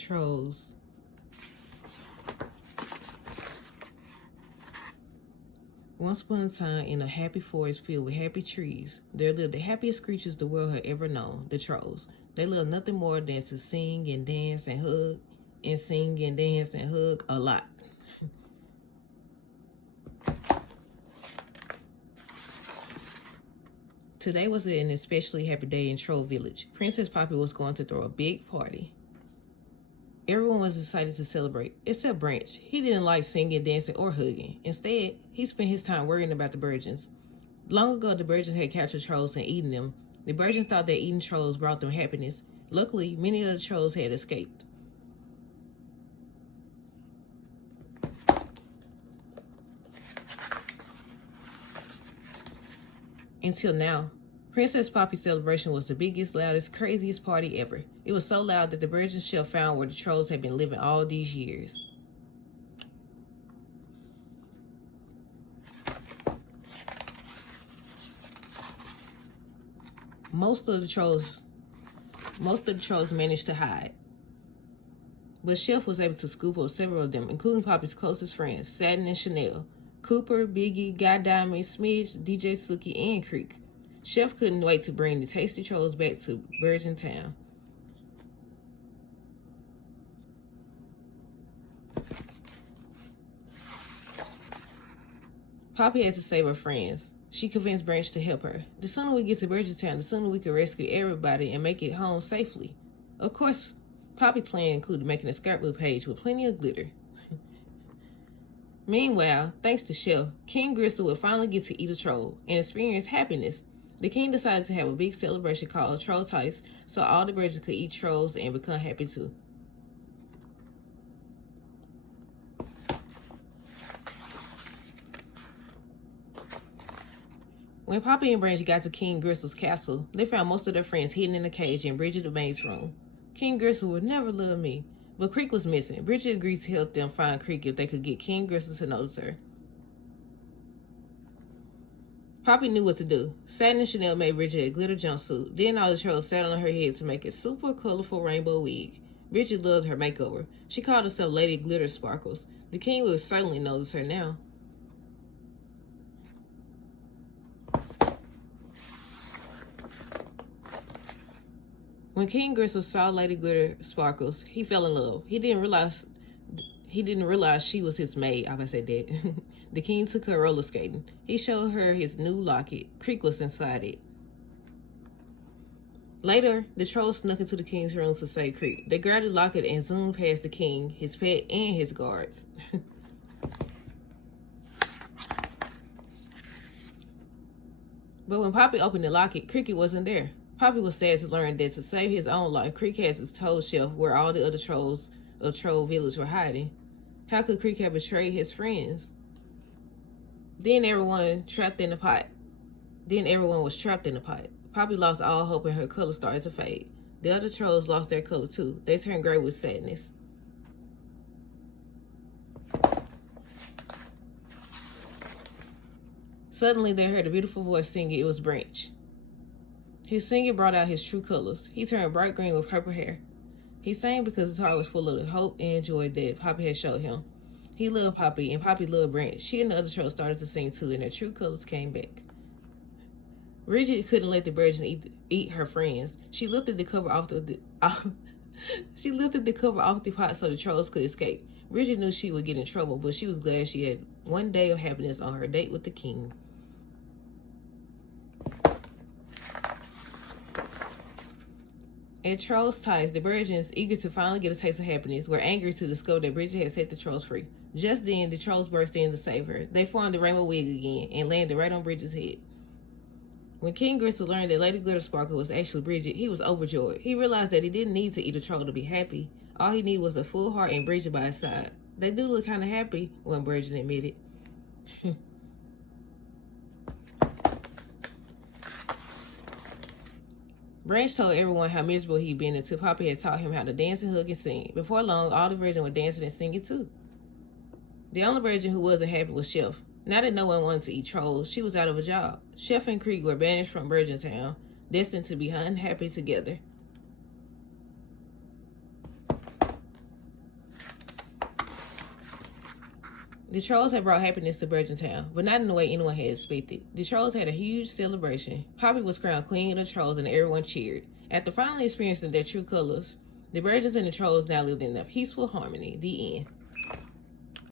Trolls. Once upon a time, in a happy forest filled with happy trees, there lived the happiest creatures the world had ever known, the trolls. They loved nothing more than to sing and dance and hug, and sing and dance and hug a lot. Today was an especially happy day in Troll Village. Princess Poppy was going to throw a big party. Everyone was excited to celebrate, except Branch. He didn't like singing, dancing, or hugging. Instead, he spent his time worrying about the Virgins. Long ago, the Virgins had captured trolls and eaten them. The Virgins thought that eating trolls brought them happiness. Luckily, many of the trolls had escaped. Until now, Princess Poppy's celebration was the biggest, loudest, craziest party ever. It was so loud that the Virgin Chef found where the trolls had been living all these years. Most of the trolls managed to hide. But Chef was able to scoop up several of them, including Poppy's closest friends, Satin and Chanel, Cooper, Biggie, Guy Diamond, Smidge, DJ Suki, and Creek. Chef couldn't wait to bring the tasty trolls back to Virgin Town. Poppy had to save her friends. She convinced Branch to help her. The sooner we get to Virgin Town, the sooner we can rescue everybody and make it home safely. Of course, Poppy's plan included making a scrapbook page with plenty of glitter. Meanwhile, thanks to Chef, King Gristle would finally get to eat a troll and experience happiness. The king decided to have a big celebration called Troll Tice so all the Virgins could eat trolls and become happy too. When Poppy and Branch got to King Gristle's castle, they found most of their friends hidden in a cage in Bridget the maid's room. King Gristle would never love me, but Creek was missing. Bridget agreed to help them find Creek if they could get King Gristle to notice her. Poppy knew what to do. Satin and Chanel made Bridget a glitter jumpsuit. Then all the trolls sat on her head to make a super colorful rainbow wig. Bridget loved her makeover. She called herself Lady Glitter Sparkles. The king would certainly notice her now. When King Gristle saw Lady Glitter Sparkles, he fell in love. He didn't realize she was his maid. I said that. The king took her roller skating. He showed her his new locket. Creek was inside it. Later, the trolls snuck into the king's room to save Creek. They grabbed the locket and zoomed past the king, his pet, and his guards. But when Poppy opened the locket, Cricket wasn't there. Poppy was sad to learn that to save his own life, Creek had told Chef where all the other trolls of Troll Village were hiding. How could Creek have betrayed his friends? Then everyone was trapped in the pot. Poppy lost all hope and her color started to fade. The other trolls lost their color too. They turned gray with sadness. Suddenly they heard a beautiful voice singing. It was Branch. His singing brought out his true colors. He turned bright green with purple hair. He sang because his heart was full of the hope and joy that Poppy had showed him. He loved Poppy, and Poppy loved Branch. She and the other trolls started to sing too, and their true colors came back. Bridget couldn't let the Virgin eat her friends. She lifted the cover off the pot so the trolls could escape. Bridget knew she would get in trouble, but she was glad she had one day of happiness on her date with the king. At Troll's Tice, the Virgins, eager to finally get a taste of happiness, were angry to discover that Bridget had set the trolls free. Just then, the trolls burst in to save her. They formed the rainbow wig again and landed right on Bridget's head. When King Gristle learned that Lady Glitter Sparkle was actually Bridget, he was overjoyed. He realized that he didn't need to eat a troll to be happy. All he needed was a full heart and Bridget by his side. They do look kind of happy, when Bridget admitted. Branch told everyone how miserable he'd been until Poppy had taught him how to dance and hug and sing. Before long, all the Virgins were dancing and singing too. The only Virgin who wasn't happy was Chef. Now that no one wanted to eat trolls, she was out of a job. Chef and Creek were banished from Virgin Town, destined to be unhappy together. The Trolls had brought happiness to Virgin Town, but not in the way anyone had expected. The Trolls had a huge celebration. Poppy was crowned Queen of the Trolls, and everyone cheered. After finally experiencing their true colors, the Virgins and the Trolls now lived in a peaceful harmony. The end.